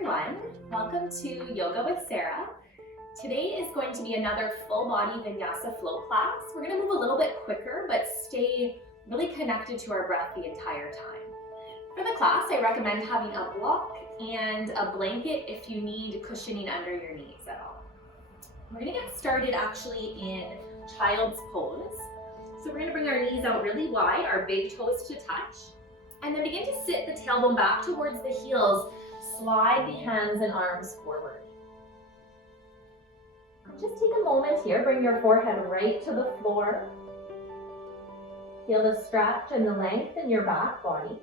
everyone, welcome to Yoga with Sarah. Today is going to be another full body VinyasaFlow class. We're going to move a little bit quicker but stay really connected to our breath the entire time. For the class, I recommend having a block and a blanket if you need cushioning under your knees at all. We're going to get started actually in child's pose. So we're going to bring our knees out really wide, our big toes to touch, and then begin to sit the tailbone back towards the heels. Slide the hands and arms forward. Just take a moment here, bring your forehead right to the floor. Feel the stretch and the length in your back body.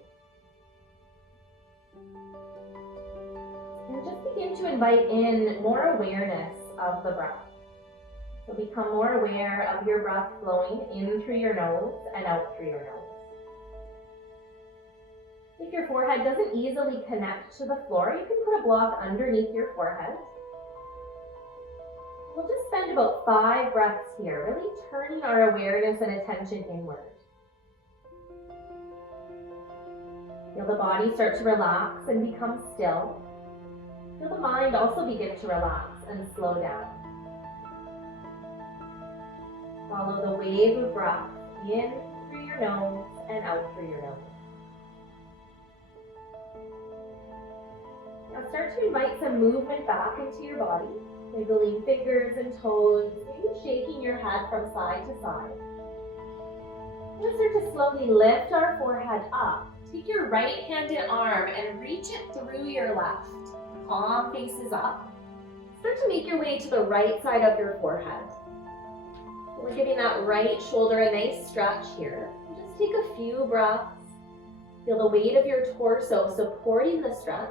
And just begin to invite in more awareness of the breath. So become more aware of your breath flowing in through your nose and out through your nose. If your forehead doesn't easily connect to the floor, you can put a block underneath your forehead. We'll just spend about 5 breaths here, really turning our awareness and attention inward. Feel the body start to relax and become still. Feel the mind also begin to relax and slow down. Follow the wave of breath in through your nose and out through your nose. Now start to invite some movement back into your body, wiggling fingers and toes, maybe shaking your head from side to side. We'll start to slowly lift our forehead up. Take your right hand and arm and reach it through your left. Palm faces up. Start to make your way to the right side of your forehead. We're giving that right shoulder a nice stretch here. Just take a few breaths. Feel the weight of your torso supporting the stretch.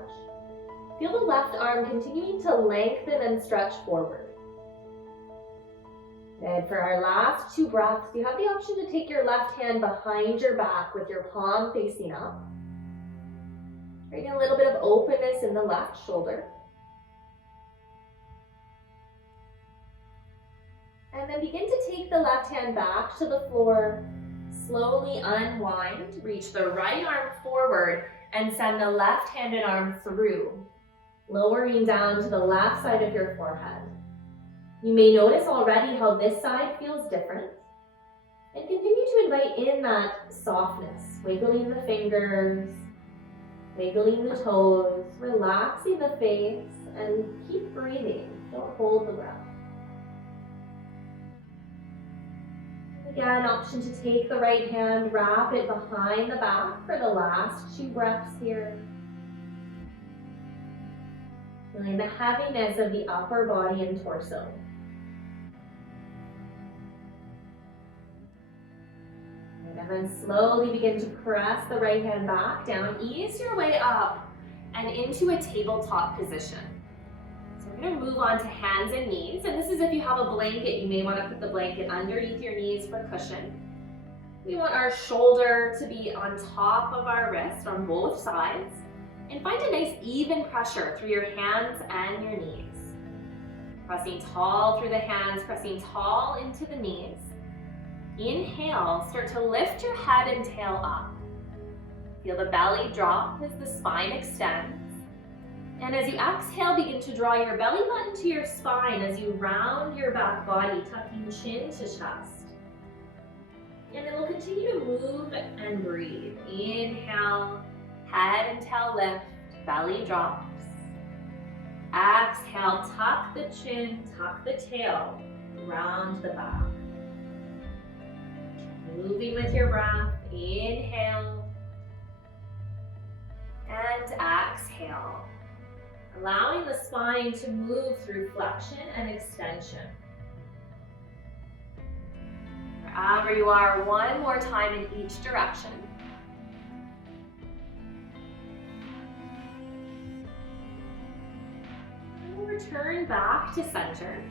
Feel the left arm continuing to lengthen and stretch forward. And for our last 2 breaths, you have the option to take your left hand behind your back with your palm facing up. Creating a little bit of openness in the left shoulder. And then begin to take the left hand back to the floor. Slowly unwind, reach the right arm forward, and send the left-handed arm through, lowering down to the left side of your forehead. You may notice already how this side feels different. And continue to invite in that softness, wiggling the fingers, wiggling the toes, relaxing the face, and keep breathing. Don't hold the breath. Again, option to take the right hand, wrap it behind the back for the last 2 breaths here. Feeling the heaviness of the upper body and torso. And then slowly begin to press the right hand back down. Ease your way up and into a tabletop position. So we're going to move on to hands and knees. And this is if you have a blanket, you may want to put the blanket underneath your knees for cushion. We want our shoulder to be on top of our wrist on both sides. And find a nice even pressure through your hands and your knees. Pressing tall through the hands, pressing tall into the knees. Inhale, start to lift your head and tail up. Feel the belly drop as the spine extends. And as you exhale, begin to draw your belly button to your spine as you round your back body, tucking chin to chest. And then we'll continue to move and breathe. Inhale. Head and tail lift, belly drops. Exhale, tuck the chin, tuck the tail, round the back. Moving with your breath, inhale and exhale. Allowing the spine to move through flexion and extension. Wherever you are, one more time in each direction. Return back to center,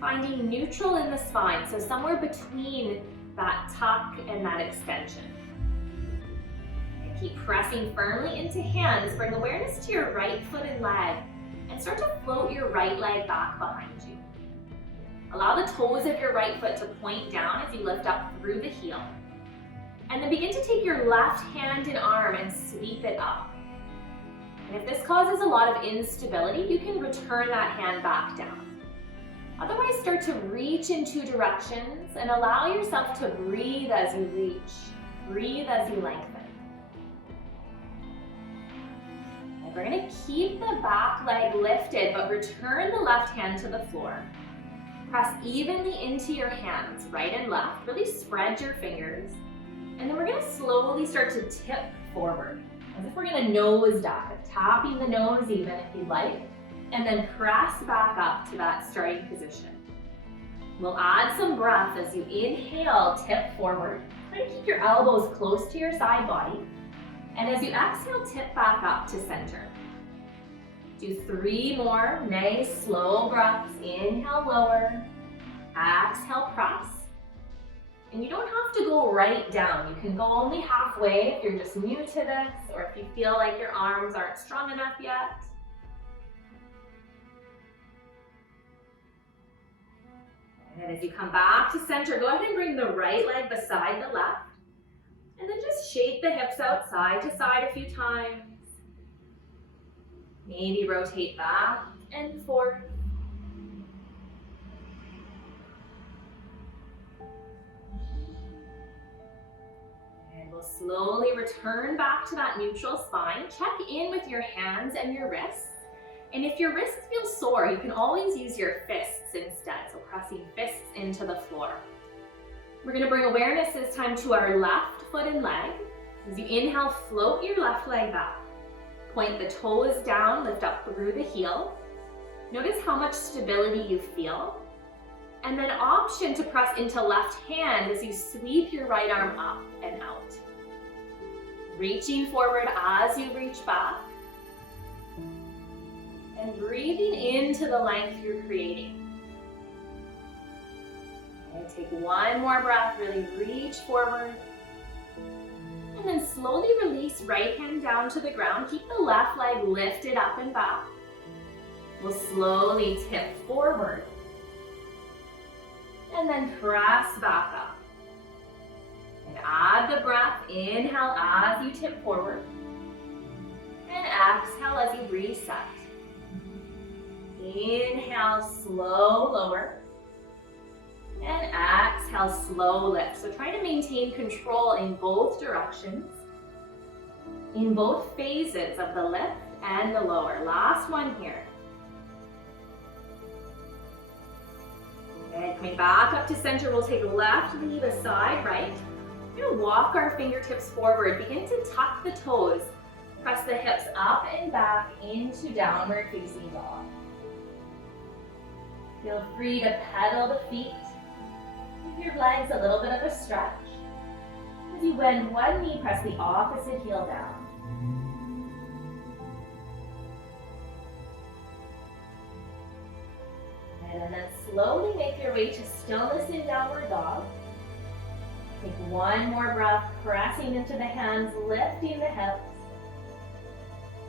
finding neutral in the spine, so somewhere between that tuck and that extension. And keep pressing firmly into hands. Bring awareness to your right foot and leg, and start to float your right leg back behind you. Allow the toes of your right foot to point down as you lift up through the heel. And then begin to take your left hand and arm and sweep it up. And if this causes a lot of instability, you can return that hand back down. Otherwise, start to reach in two directions and allow yourself to breathe as you reach. Breathe as you lengthen. And we're going to keep the back leg lifted, but return the left hand to the floor. Press evenly into your hands, right and left. Really spread your fingers. And then we're going to slowly start to tip forward, as if we're going to nose dive, tapping the nose even if you'd like. And then press back up to that starting position. We'll add some breath as you inhale, tip forward. Try to keep your elbows close to your side body. And as you exhale, tip back up to center. Do 3 more nice slow breaths. Inhale, lower. Exhale, press. And you don't have to go right down. You can go only halfway if you're just new to this, or if you feel like your arms aren't strong enough yet. And as you come back to center, go ahead and bring the right leg beside the left. And then just shake the hips out side to side a few times. Maybe rotate back and forth. And we'll slowly return back to that neutral spine. Check in with your hands and your wrists. And if your wrists feel sore, you can always use your fists instead. So pressing fists into the floor. We're going to bring awareness this time to our left foot and leg. As you inhale, float your left leg back. Point the toes down, lift up through the heel. Notice how much stability you feel. And then option to press into left hand as you sweep your right arm up and out. Reaching forward as you reach back. And breathing into the length you're creating. And take one more breath, really reach forward. And then slowly release right hand down to the ground. Keep the left leg lifted up and back. We'll slowly tip forward. And then press back up. And add the breath. Inhale as you tip forward. And exhale as you reset. Inhale, slow lower. And exhale, slow lift. So try to maintain control in both directions, in both phases of the lift and the lower. Last one here. And coming back up to center, we'll take left knee beside right. We're going to walk our fingertips forward. Begin to tuck the toes. Press the hips up and back into downward facing dog. Feel free to pedal the feet. Give your legs a little bit of a stretch. As you bend one knee, press the opposite heel down. And then slowly make your way to stillness in downward dog. Take one more breath, pressing into the hands, lifting the hips.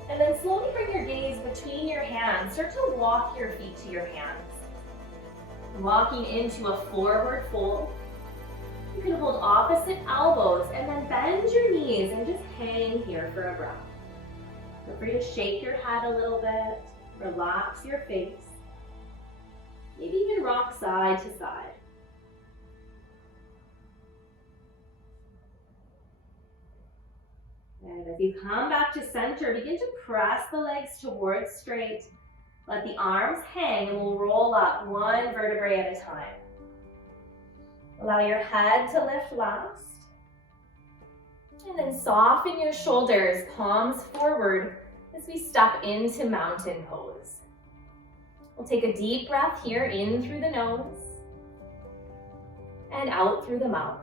And then slowly bring your gaze between your hands. Start to walk your feet to your hands. Walking into a forward fold. You can hold opposite elbows and then bend your knees and just hang here for a breath. Feel free to shake your head a little bit, relax your face. Maybe even rock side to side. And as you come back to center, begin to press the legs towards straight. Let the arms hang and we'll roll up one vertebrae at a time. Allow your head to lift last. And then soften your shoulders, palms forward as we step into mountain pose. We'll take a deep breath here, in through the nose and out through the mouth.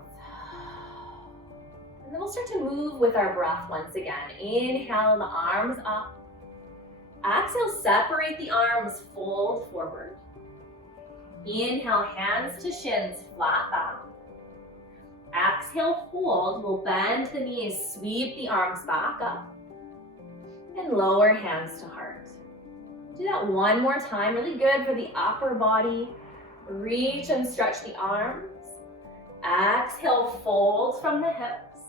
And then we'll start to move with our breath once again. Inhale, the arms up. Exhale, separate the arms, fold forward. Inhale, hands to shins, flat back. Exhale, fold. We'll bend the knees, sweep the arms back up. And lower hands to heart. Do that one more time, really good for the upper body. Reach and stretch the arms. Exhale, fold from the hips.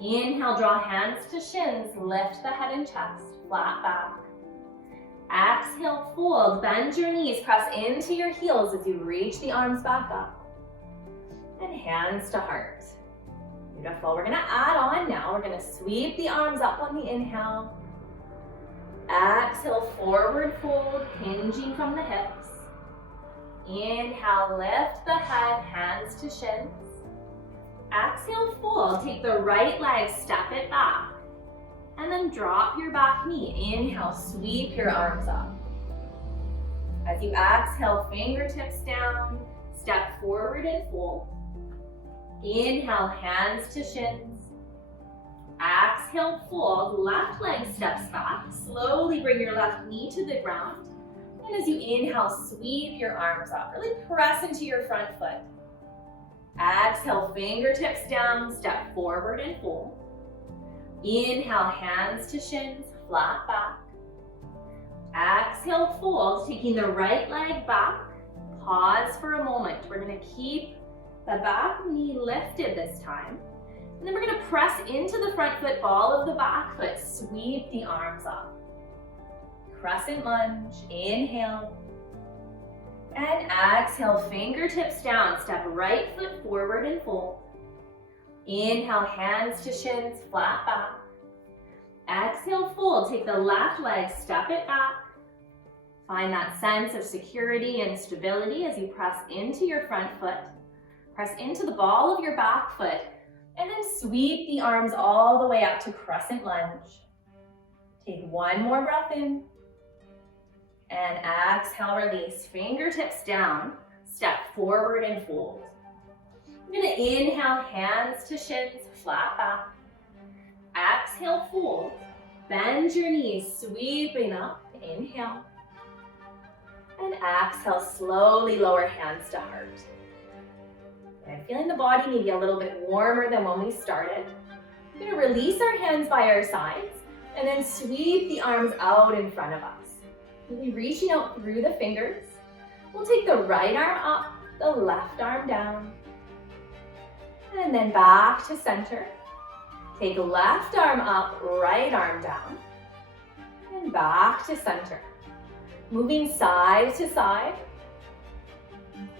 Inhale, draw hands to shins, lift the head and chest, flat back. Exhale, fold, bend your knees, press into your heels as you reach the arms back up. And hands to heart. Beautiful. We're gonna add on now. We're gonna sweep the arms up on the inhale. Exhale, forward fold, hinging from the hips. Inhale, lift the head, hands to shins. Exhale, fold, take the right leg, step it back. And then drop your back knee. Inhale, sweep your arms up. As you exhale, fingertips down, step forward and fold. Inhale, hands to shins. Exhale, fold, left leg steps back. Slowly bring your left knee to the ground. And as you inhale, sweep your arms up. Really press into your front foot. Exhale, fingertips down, step forward and fold. Inhale, hands to shins, flat back. Exhale, fold, taking the right leg back. Pause for a moment. We're gonna keep the back knee lifted this time. And then we're gonna press into the front foot, ball of the back foot, sweep the arms up. Crescent lunge, inhale. And exhale, fingertips down, step right foot forward and fold. Inhale, hands to shins, flat back. Exhale, fold, take the left leg, step it back. Find that sense of security and stability as you press into your front foot. Press into the ball of your back foot, and then sweep the arms all the way up to crescent lunge. Take one more breath in. And exhale, release, fingertips down, step forward and fold. You're gonna inhale, hands to shins, flat back. Exhale, fold, bend your knees, sweeping up, inhale. And exhale, slowly lower hands to heart. And feeling the body maybe a little bit warmer than when we started. We're gonna release our hands by our sides and then sweep the arms out in front of us. Really reaching out through the fingers. We'll take the right arm up, the left arm down. And then back to center. Take left arm up, right arm down. And back to center. Moving side to side.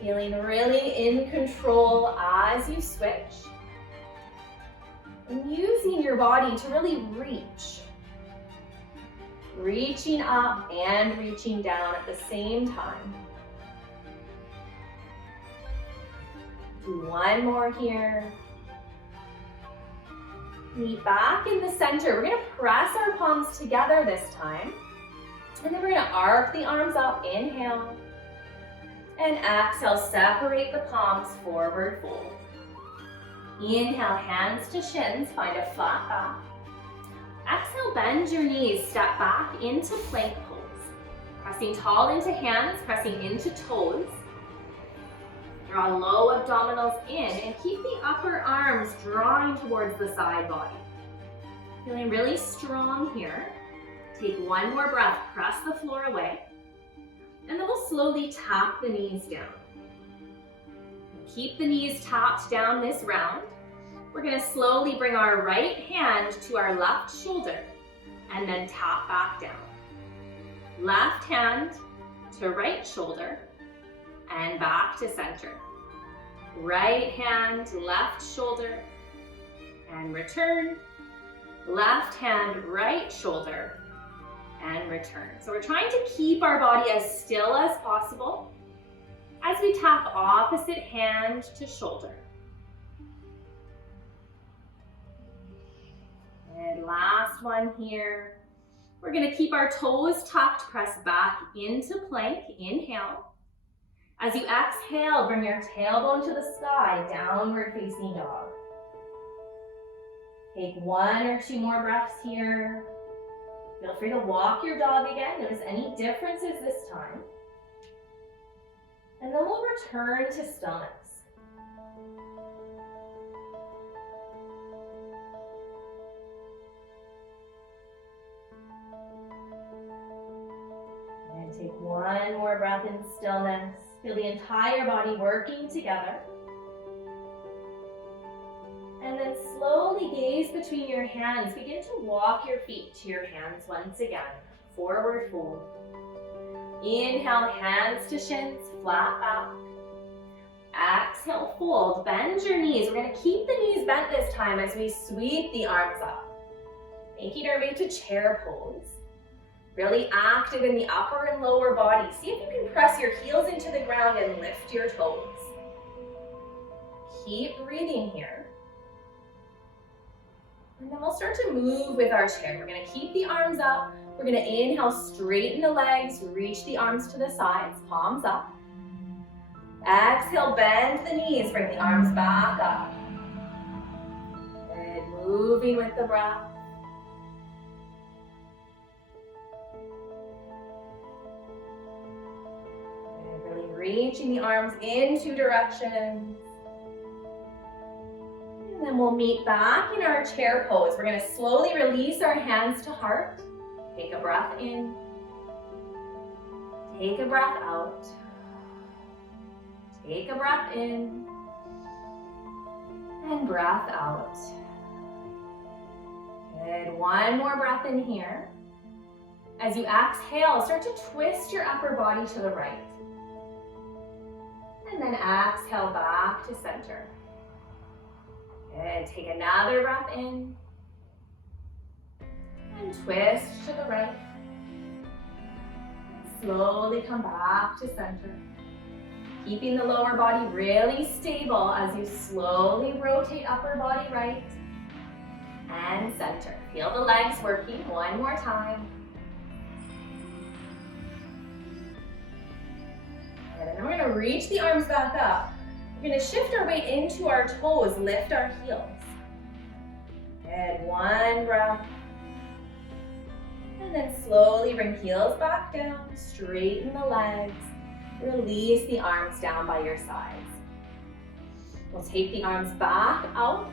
Feeling really in control as you switch. And using your body to really reach. Reaching up and reaching down at the same time. Do one more here. Knee back in the center. We're gonna press our palms together this time. And then we're gonna arc the arms up, inhale. And exhale, separate the palms, forward fold. Inhale, hands to shins, find a flat back. Exhale, bend your knees, step back into plank pose. Pressing tall into hands, pressing into toes. Draw low abdominals in and keep the upper arms drawing towards the side body. Feeling really strong here. Take one more breath, press the floor away. And then we'll slowly tap the knees down. Keep the knees tapped down this round. We're gonna slowly bring our right hand to our left shoulder and then tap back down. Left hand to right shoulder and back to center. Right hand, left shoulder and return. Left hand, right shoulder and return. So we're trying to keep our body as still as possible as we tap opposite hand to shoulder. And last one here. We're gonna keep our toes tucked, press back into plank, inhale. As you exhale, bring your tailbone to the sky, downward facing dog. Take one or two more breaths here. Feel free to walk your dog again. Notice any differences this time. And then we'll return to stillness. And take one more breath in stillness. Feel the entire body working together. And then slowly gaze between your hands. Begin to walk your feet to your hands once again. Forward fold. Inhale, hands to shins, flat back. Exhale, fold. Bend your knees. We're going to keep the knees bent this time as we sweep the arms up. Making our way to chair pose. Really active in the upper and lower body. See if you can press your heels into the ground and lift your toes. Keep breathing here. And then we'll start to move with our chair. We're going to keep the arms up. We're going to inhale, straighten the legs, reach the arms to the sides, palms up. Exhale, bend the knees, bring the arms back up. And moving with the breath. And really reaching the arms in two directions. And then we'll meet back in our chair pose. We're going to slowly release our hands to heart. Take a breath in. Take a breath out. Take a breath in. And breath out. Good. One more breath in here. As you exhale, start to twist your upper body to the right. And then exhale back to center. Good. Take another breath in. And twist to the right. Slowly come back to center. Keeping the lower body really stable as you slowly rotate upper body right and center. Feel the legs working one more time. And then we're going to reach the arms back up. We're going to shift our weight into our toes, lift our heels. And one breath. And then slowly bring heels back down, straighten the legs, release the arms down by your sides. We'll take the arms back out.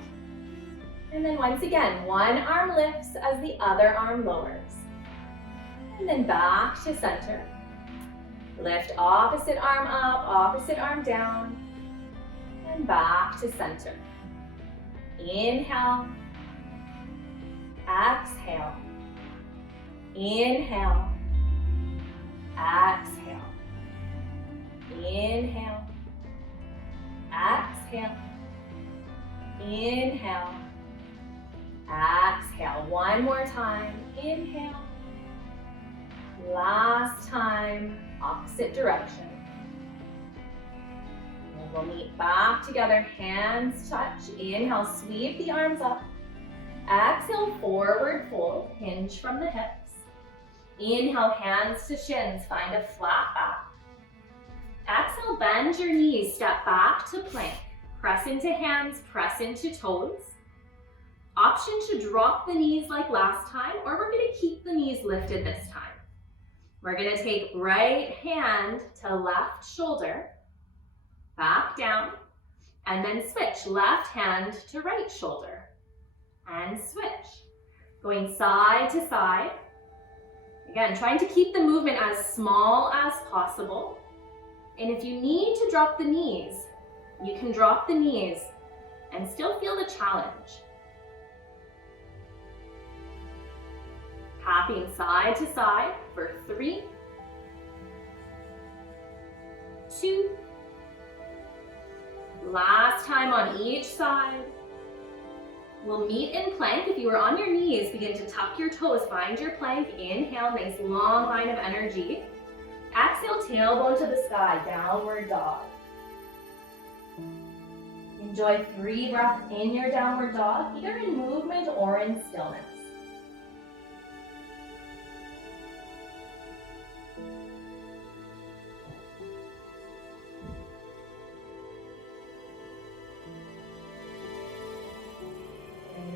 And then once again, one arm lifts as the other arm lowers. And then back to center. Lift opposite arm up, opposite arm down. And back to center. Inhale. Exhale. Inhale. Exhale. Inhale. Exhale. Inhale. Exhale. One more time. Inhale. Last time. Opposite direction. And we'll meet back together. Hands touch. Inhale. Sweep the arms up. Exhale. Forward fold. Hinge from the hips. Inhale, hands to shins, find a flat back. Exhale, bend your knees, step back to plank. Press into hands, press into toes. Option to drop the knees like last time, or we're going to keep the knees lifted this time. We're going to take right hand to left shoulder, back down, and then switch left hand to right shoulder, and switch. Going side to side. Again, trying to keep the movement as small as possible. And if you need to drop the knees, you can drop the knees and still feel the challenge. Tapping side to side for 3, 2, last time on each side. We'll meet in plank. If you are on your knees, begin to tuck your toes. Find your plank. Inhale, nice long line of energy. Exhale, tailbone to the sky, downward dog. Enjoy 3 breaths in your downward dog, either in movement or in stillness.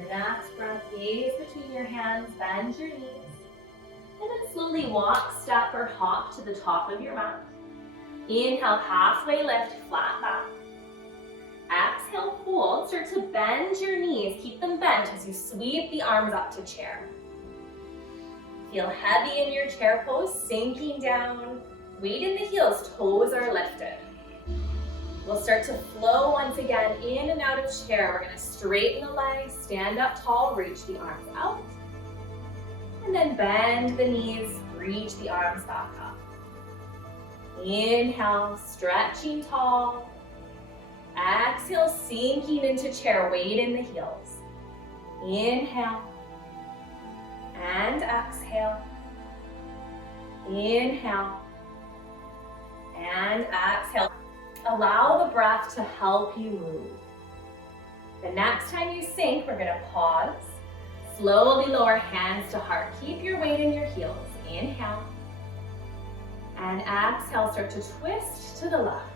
Next breath, gaze between your hands, bend your knees, and then slowly walk, step, or hop to the top of your mat. Inhale, halfway lift, flat back. Exhale, fold, start to bend your knees, keep them bent as you sweep the arms up to chair. Feel heavy in your chair pose, sinking down, weight in the heels, toes are lifted. We'll start to flow once again in and out of chair. We're gonna straighten the legs, stand up tall, reach the arms out. And then bend the knees, reach the arms back up. Inhale, stretching tall. Exhale, sinking into chair, weight in the heels. Inhale. And exhale. Inhale. And exhale. Allow the breath to help you move. The next time you sink, we're gonna pause. Slowly lower hands to heart. Keep your weight in your heels. Inhale. And exhale, start to twist to the left.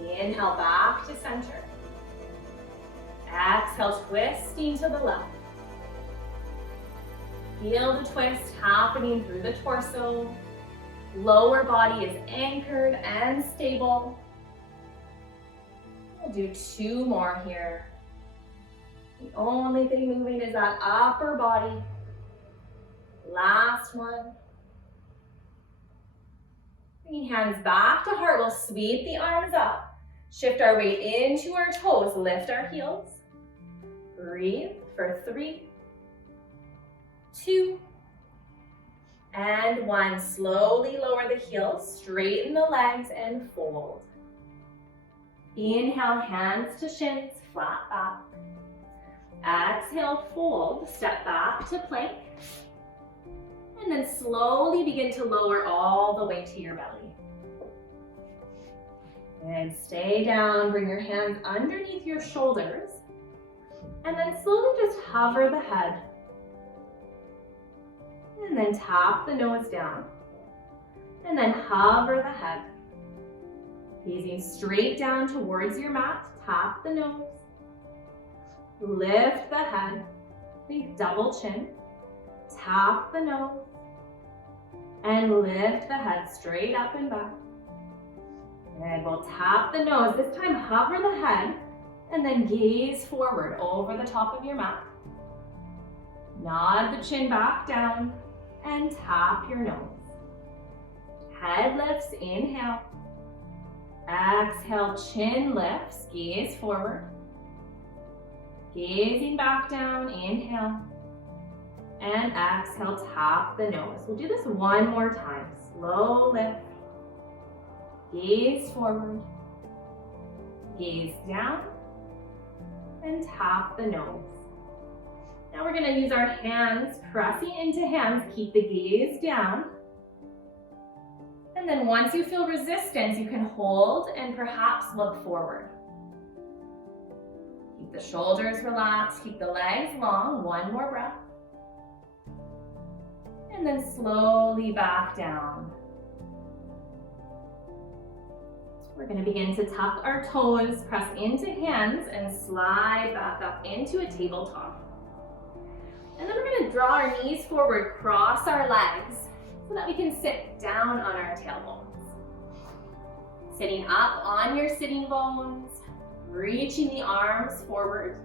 Inhale, back to center. Exhale, twisting to the left. Feel the twist happening through the torso. Lower body is anchored and stable. We'll do 2 more here. The only thing moving is that upper body. Last one. Bringing hands back to heart, we'll sweep the arms up. Shift our weight into our toes, lift our heels. Breathe for 3, 2, and 1. Slowly lower the heels, straighten the legs, and fold. Inhale, hands to shins, flat back. Exhale, fold, step back to plank. And then slowly begin to lower all the way to your belly. And stay down, bring your hands underneath your shoulders. And then slowly just hover the head. And then tap the nose down. And then hover the head. Gazing straight down towards your mat, tap the nose. Lift the head. Think double chin. Tap the nose. And lift the head straight up and back. And we'll tap the nose. This time hover the head and then gaze forward over the top of your mat. Nod the chin back down and tap your nose. Head lifts, inhale. Exhale, chin lifts, gaze forward. Gazing back down, inhale. And exhale, tap the nose. We'll do this 1 more time. Slow lift. Gaze forward. Gaze down. And tap the nose. Now we're going to use our hands, pressing into hands. Keep the gaze down. And then once you feel resistance, you can hold and perhaps look forward. Keep the shoulders relaxed. Keep the legs long. 1 more breath. And then slowly back down. We're going to begin to tuck our toes, press into hands, and slide back up into a tabletop. And then we're going to draw our knees forward, cross our legs, so that we can sit down on our tailbones. Sitting up on your sitting bones, reaching the arms forward.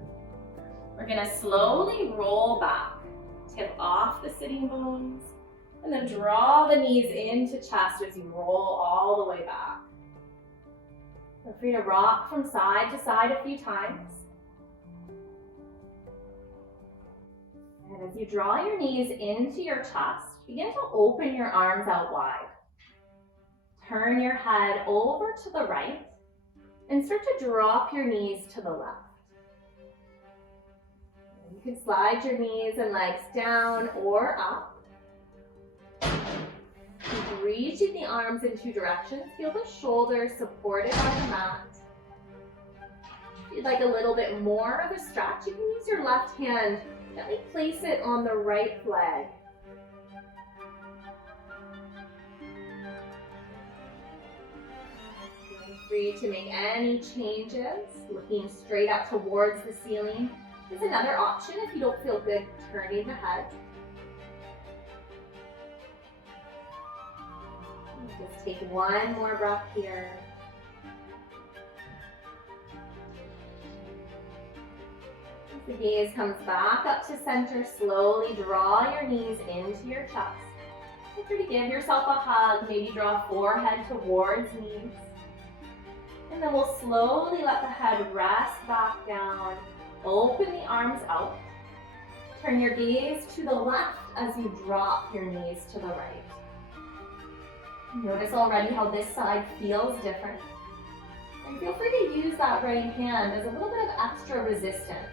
We're going to slowly roll back. Tip off the sitting bones, and then draw the knees into chest as you roll all the way back. Feel free to rock from side to side a few times. And as you draw your knees into your chest, begin to open your arms out wide. Turn your head over to the right and start to drop your knees to the left. You can slide your knees and legs down or up. Keep reaching the arms in 2 directions. Feel the shoulders supported by the mat. If you'd like a little bit more of a stretch, you can use your left hand. Gently place it on the right leg. Feel free to make any changes. Looking straight up towards the ceiling is another option if you don't feel good turning the head. Just take 1 more breath here. As the gaze comes back up to center, slowly draw your knees into your chest. Feel free to give yourself a hug, maybe draw forehead towards knees. And then we'll slowly let the head rest back down. Open the arms out. Turn your gaze to the left as you drop your knees to the right. Notice already how this side feels different. And feel free to use that right hand as a little bit of extra resistance.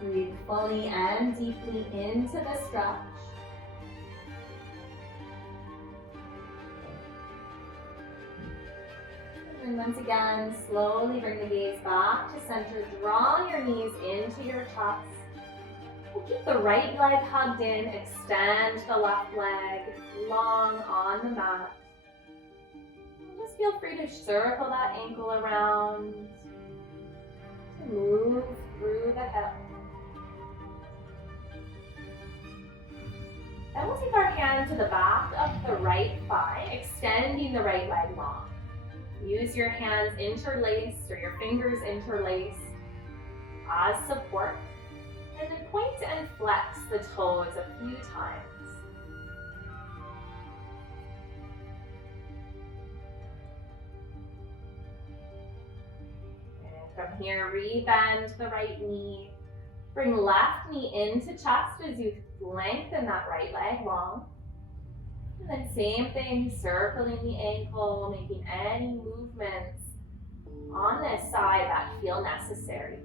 Breathe fully and deeply into the stretch. And once again, slowly bring the gaze back to center. Draw your knees into your chest. We'll keep the right leg hugged in. Extend the left leg long on the mat. And just feel free to circle that ankle around. To move through the hip. Then we'll take our hand to the back of the right thigh, extending the right leg long. Use your hands interlaced or your fingers interlaced as support. And then point and flex the toes a few times. And from here, rebend the right knee. Bring left knee into chest as you lengthen that right leg long. And then same thing, circling the ankle, making any movements on this side that feel necessary.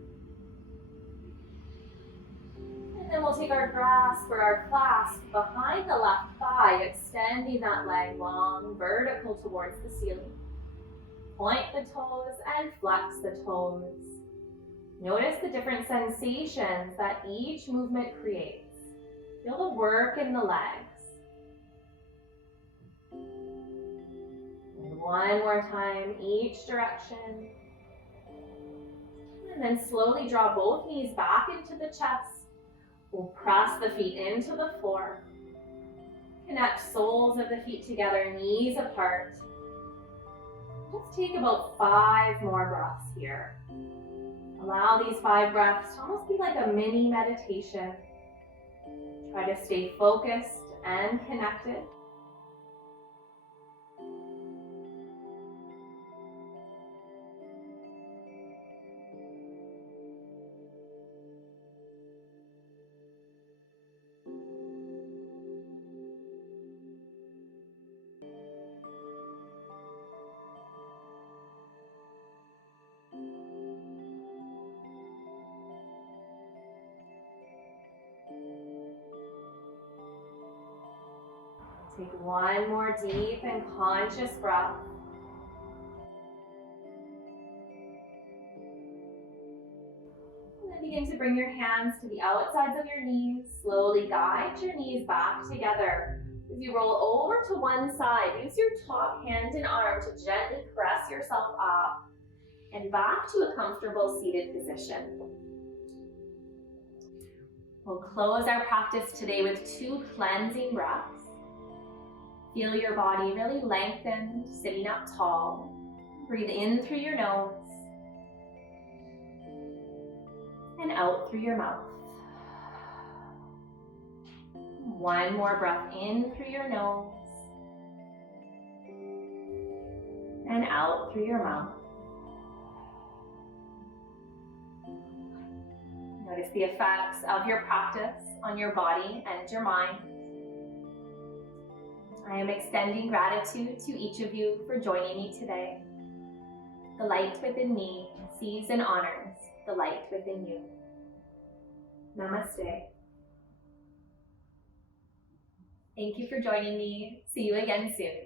And then we'll take our grasp or our clasp behind the left thigh, extending that leg long, vertical towards the ceiling. Point the toes and flex the toes. Notice the different sensations that each movement creates. Feel the work in the legs. And one more time, each direction. And then slowly draw both knees back into the chest. We'll press the feet into the floor. Connect soles of the feet together, knees apart. Just take about 5 more breaths here. Allow these 5 breaths to almost be like a mini meditation. Try to stay focused and connected. Take one more deep and conscious breath. And then begin to bring your hands to the outsides of your knees. Slowly guide your knees back together. As you roll over to one side, use your top hand and arm to gently press yourself up and back to a comfortable seated position. We'll close our practice today with 2 cleansing breaths. Feel your body really lengthened, sitting up tall. Breathe in through your nose and out through your mouth. One more breath in through your nose and out through your mouth. Notice the effects of your practice on your body and your mind. I am extending gratitude to each of you for joining me today. The light within me sees and honors the light within you. Namaste. Thank you for joining me. See you again soon.